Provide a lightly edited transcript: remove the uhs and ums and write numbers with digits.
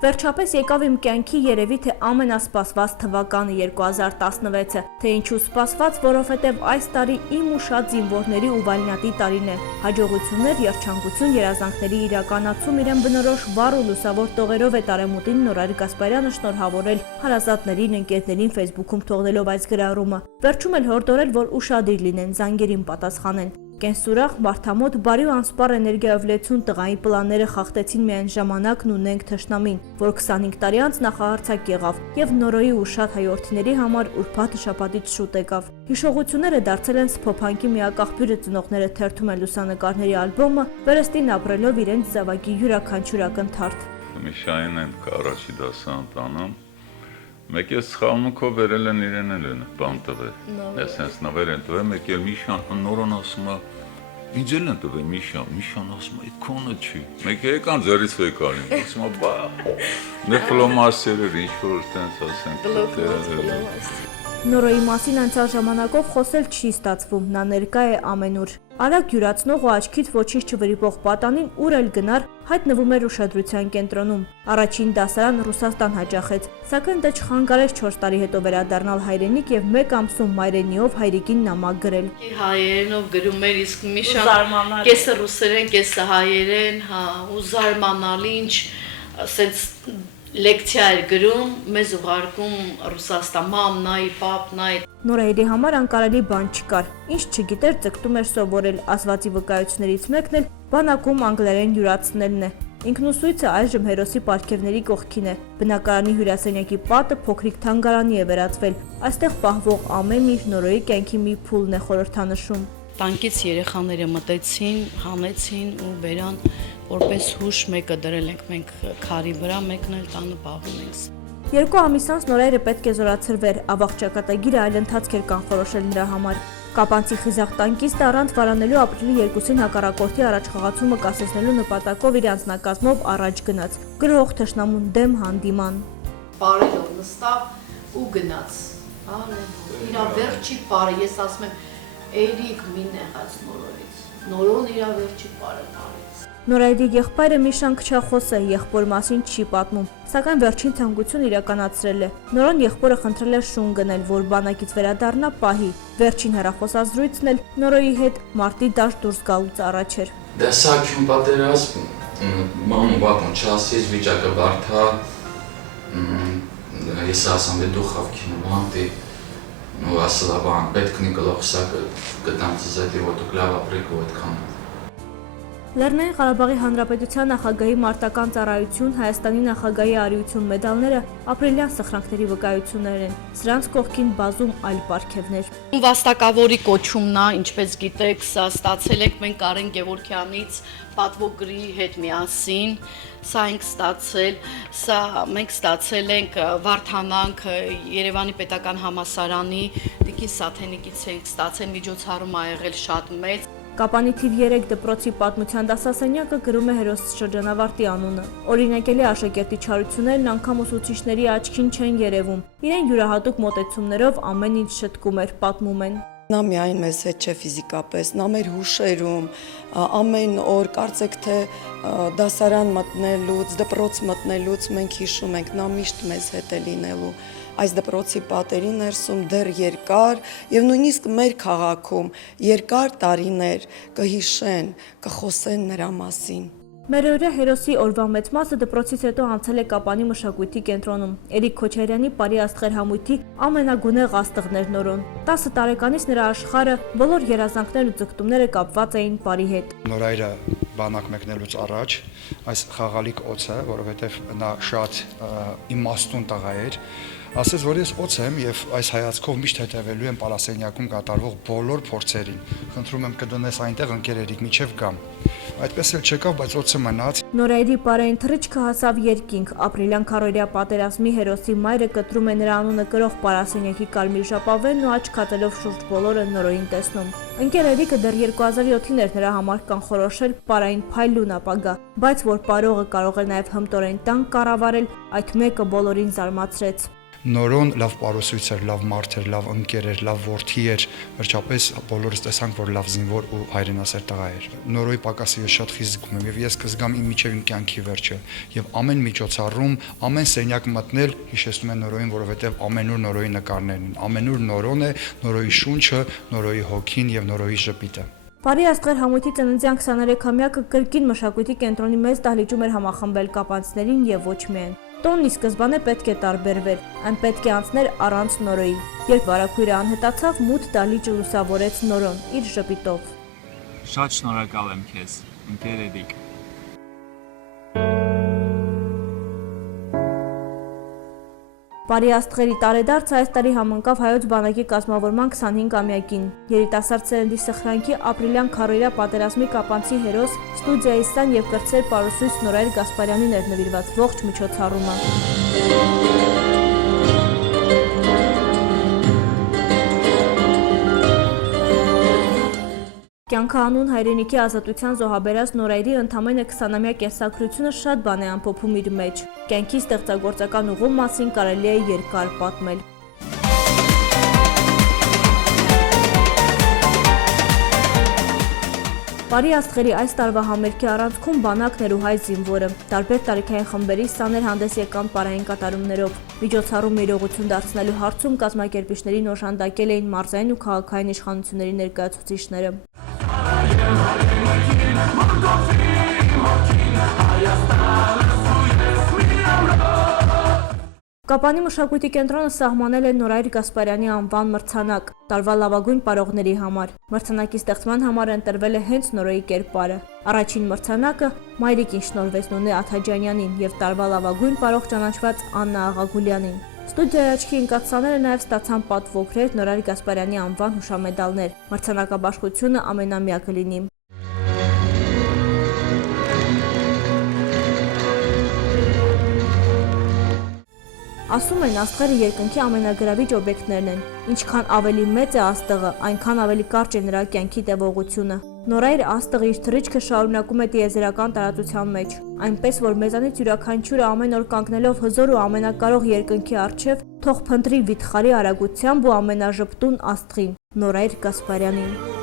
Վերջապես եկավ իմ կյանքի երևի թե ամենասպասված թվականը 2016-ը, թե ինչու սպասված, որովհետև այս տարի իմ ու շատ զինվորների ու վայրենատի տարին է։ Հաջողություններ, երջանկություն, երազանքների իրականացում իրեն բնորոշ վառ ու լուսավոր տողերով է Տարեմուտին Նորայր Գասպարյանը շնորհավորել հարազատներին, ընկերներին Facebook-ում թողնելով այս գրառումը։ Վերջում էլ հորդորել, որ ուշադիր լինեն, զանգերին պատասխանեն։ Կենսուրախ, բարդամոտ, բարի ու անսպառ էներգիայով լեցուն տղայի պլանները խախտեցին միայն ժամանակն ու նենգ թշնամին, որ 25 տարի անց նախահարձակ եղավ եւ Նորոյի ու շատ հայորդիների համար ուրբաթ շաբաթից շուտ եկավ։ Հիշողությունները դարձել են սփոփանքի միակաղբյուրը ծնողները թերթում են լուսանկարների ալբոմը, վերստին ապրելով իրենց զավակի յուրաքանչյուր ակնթարթ։ Միշային են առաջի դասարանում մեկ է սխալմունքով վերել են իրեն էլ բան տվել։ Ես հենց նվեր են տվել, մեկ էլ Միշան նորոն ասում է, ինձ էլ են տվել Միշան ասում է, այդ քոնը չի։ Մեկ է եկան ձեռից եկալին, ասում է, բա, դիպլոմասիեր ինչ որ տենց ասենք։ Նորոյի մասին անցյալ ժամանակով խոսել չի ստացվում, նա ներկա է ամենուր։ Արագ յուրացնող ու աչքից ոչինչ չվրիպող պատանին ուր էլ գնար հայտնվում էր ուշադրության կենտրոնում։ Առաջին դասարան Ռուսաստան հաճախեց, սակայն դա չխանգարեց 4 տարի հետո վերադառնալ հայրենիք եւ մեկ ամսում մայրենիով հայրիկին նամակ գրել։ Հայերենով գրում էր, իսկ Միշան կեսը ռուսերեն, կեսը հայերեն, հա, ու զարմանալի ինչ, ասենց լեկցիա էր գրում, մեզ ուղարկում Ռուսաստան, մամնայի, պապնայի։ Նորայրի համար անկարելի բան չկար, ինչ չգիտեր ձգտում էր սովորել, ասվածի վկայություններից մեկն էլ բանակում անգլերեն յուրացնելն է։ Ինքնուսույցը այժմ հերոսի պարգևների կողքին է, բնակարանի հյուրասենյակի պատը փոքրիկ թանգարանի է վերածվել, այստեղ պահվող ամեն ինչ Նորոյի կյանքի մի փուլն է խորհրդանշում։ Տանկից երեխաները մտեցին, հանեցին ու բերան որպես հուշ մեկը դրել ենք մենք քարի վրա, մեկն էլ տանը պահում ենք։ 2 ամիս անց Նորայրը պետք է զորացրվեր, ավաղ ճակատագիրը այլ ընթացք էր կանխորոշել նրա համար։ Կապանցի խիզախ տանկիստը առանց վարանելու ապրիլի 2-ին հակառակորդի առաջխաղացումը կասեցնելու նպատակով իր անձնակազմով առաջ գնաց։ Գրող թշնամուն դեմ հանդիման։ Պարելով նստավ ու գնաց։ Իրա վերջի պարը, ես ասում եմ, Էրիկ մի նեղած Նորոյից։ Նորոն իրա վերջի պարը պարեց։ Նորայրի եղբայրը Միշան քչախոս է, եղբոր մասին չի պատմում, սակայն վերջին ցանկություն իրականացրել է։ Նորոն եղբորը խնդրել է շուն գնել, որ բանակից վերադառնա պահի։ Վերջին հեռախոսազրույցն էլ Նորոյի հետ մարտի դաշտ դուրս գալուց առաջ էր։ Դա սակյուն պատերազմ, մամու բապուն չասես, վիճակը բարդա, ես ասամ, դու խավքին մամտի, ну, ասլա բան, պետք նիկոլող սակը գտամ ծզետի, որ դուք լավ ապրեք ու այդքան։ Լեռնային Ղարաբաղի Հանրապետության նախագահի մարտական ծառայություն, Հայաստանի նախագահի արիություն մեդալները ապրիլյան սխրանքների վկայություններ են, սրանց կողքին բազում այլ պարգևներ։ Վաստակավորի կոչումն է, ինչպես գիտեք, սա ստացել ենք մենք Կարեն Գևորգյանից պատվոգրի հետ միասին, սա ենք ստացել, սա մենք ստացել ենք Վարդանանք Երևանի պետական համալսարանի Տիկին Սաթենիկից ենք ստացել, միջոցառում ա եղել շատ մեծ։ Կապանի թիվ 3 դպրոցի պատմության դասասենյակը գրում է հերոս շրջանավարտի անունը։ Օրինակելի աշակերտի չարություններն անգամ ուսուցիչների աչքին չեն երևում։ Իրեն յուրահատուկ մոտեցումներով ամեն ինչ շտկում էր, պատմում են։ Նա միայն մեզ հետ չէ ֆիզիկապես, նա մեր հուշերում, ամեն օր կարծեք թե դասարան մտնելուց, դպրոց մտնելուց մենք հիշում ենք, նա միշտ մեզ հետ է լինելու։ Այս դպրոցի պատերի ներսում դեռ երկար եւ նույնիսկ մեր քաղաքում երկար տարիներ կհիշեն, կխոսեն նրա մասին։ Մերօրյա հերոսի օրվա մեծ մասը դպրոցից հետո անցել է Կապանի մշակույթի կենտրոնում։ Էրիկ Քոչարյանի Պարի աստղեր համույթի ամենագունեղ աստղներ Նորոն։ 10 տարեկանից նրա աշխարհը, բոլոր երազանքներն ու ձգտումները կապված էին Պարի հետ։ Նորայրը բանակ մեկնելուց առաջ այս խաղալիք օծը, որովհետև նա շատ իմաստուն տղա էր, ասեց, որ ես օծ եմ եւ այս հայացքով միշտ հետևելու եմ պալասենյակում կատարվող բոլոր փորձերին։ Խնդրում եմ կդնես այնտեղ ընկերերիք միջև գամ։ Այդպես էլ չեկավ, բայց օծը մնաց։ Նորայրի պարային թռիչքը հասավ երկինք։ Ապրիլյան քարորյա պատերազմի հերոսի մայրը կտրում է նրա անունը կրող պարասենյակի կարմիր ժապավենն ու աչք հատելով շուրջ բոլորը Նորոյին տեսնում։ Ընկեր Էրիկը դեռ 2007-ին էր նրա համար կանխորոշել պարային փայլուն ապագա, բայց որ պարողը կարող է նաև հմտորեն տանկ կառավարել, այդ մեկը բոլորին զարմացրեց։ Նորոն լավ պարուսույց էր, լավ մարդ էր, լավ ընկեր էր, լավ որդի էր, վերջապես բոլորս տեսանք, որ լավ զինվոր ու հայրենասեր տղա էր։ Նորոյի պակասը ես շատ խիստ զգում եմ եւ ես կզգամ իմ միջև իմ կյանքի վերջը եւ ամեն միջոցառում, ամեն սենյակ մտնել հիշեցնում եմ Նորոյին, որովհետեւ ամենուր Նորոյի նկարներն են, ամենուր Նորոն է, Նորոյի շունչը, Նորոյի հոգին եւ Նորոյի ժպիտը։ Բարի Աստղեր համույթի ծննդյան 23-ամյակը կրկին մշակույթի կենտրոնի մեծ դահլիճում էր համախմբել կապանցներին եւ ոչ միայն։ Տոնն ի սկզբանե պետք է տարբերվեր, այն պետք է անցներ առանց Նորոյի։ Երբ վարակույրը անհետացավ, մութ դահլիճը լուսավորեց Նորոն իր ժպիտով։ Շատ շնորհակալ եմ քեզ, ընկեր Էդիկ։ Բարի Աստղերի տարեդարձը այս տարի համընկավ հայոց բանակի կազմավորման 25-ամյակին։ Երիտասարդ սերնդի սխրանքի ապրիլյան քարոյրա պատերազմի կապանցի հերոս ստուդիայի սան եւ կրտսեր պարուսույց Նորայր Գասպարյանին էր նվիրված ողջ միջոցառումը։ Կյանքը անուն հայրենիքի ազատության զոհաբերած Նորայրի ընդամենը 20-ամյա կենսագրությունը շատ բան է ամփոփում իր մեջ։ Կյանքի ստեղծագործական ուղու մասին կարելի է երկար պատմել։ Բարի Աստղերի այս տարվա համերգի առանցքում բանակն էր ու հայ զինվորը։ Տարբեր տարիքային խմբերի սաներ հանդես եկան պարային կատարումներով։ Միջոցառումը իրողություն դարձնելու հարցում կազմակերպիչներին օժանդակել էին մարզային ու քաղաքային իշխանությունների ներկայացուցիչները։ Կապանի մշակույթի կենտրոնը սահմանել է Նորայր Գասպարյանի անվան մրցանակ տարվա լավագույն պարողների համար։ Մրցանակի ստեղծման համար ընտրվել է հենց Նորոյի կերպարը։ Առաջին մրցանակը Մայրիկին շնորհվեց Նոնե Աթաջանյանին եւ տարվա լավագույն պարող ճանաչված Աննա Աղագուլյանին։ Ստուդիայի աչքի ընկած սաները նաև ստացան պատվոգրեր Նորայր Գասպարյանի անվան հուշամեդալներ։ Մրցանակաբաշխությունը ամենամյա կլինի։ Ասում են աստղերը երկնքի ամենագրավիչ օբյեկտներն են։ Ինչքան ավելի մեծ է աստղը, այնքան ավելի կարճ է նրա կյանքի տևողությունը։ Նորայր աստղը իր թռիչքը շարունակում է տիեզերական տարածության մեջ, այնպես որ մեզանից յուրաքանչյուրը ամեն օր կանգնելով հզոր ու ամենակարող երկնքի առջև թող փնտրի վիթխարի արագությամբ ու ամենաժպտուն աստղին՝ Նորայր Գասպարյանին։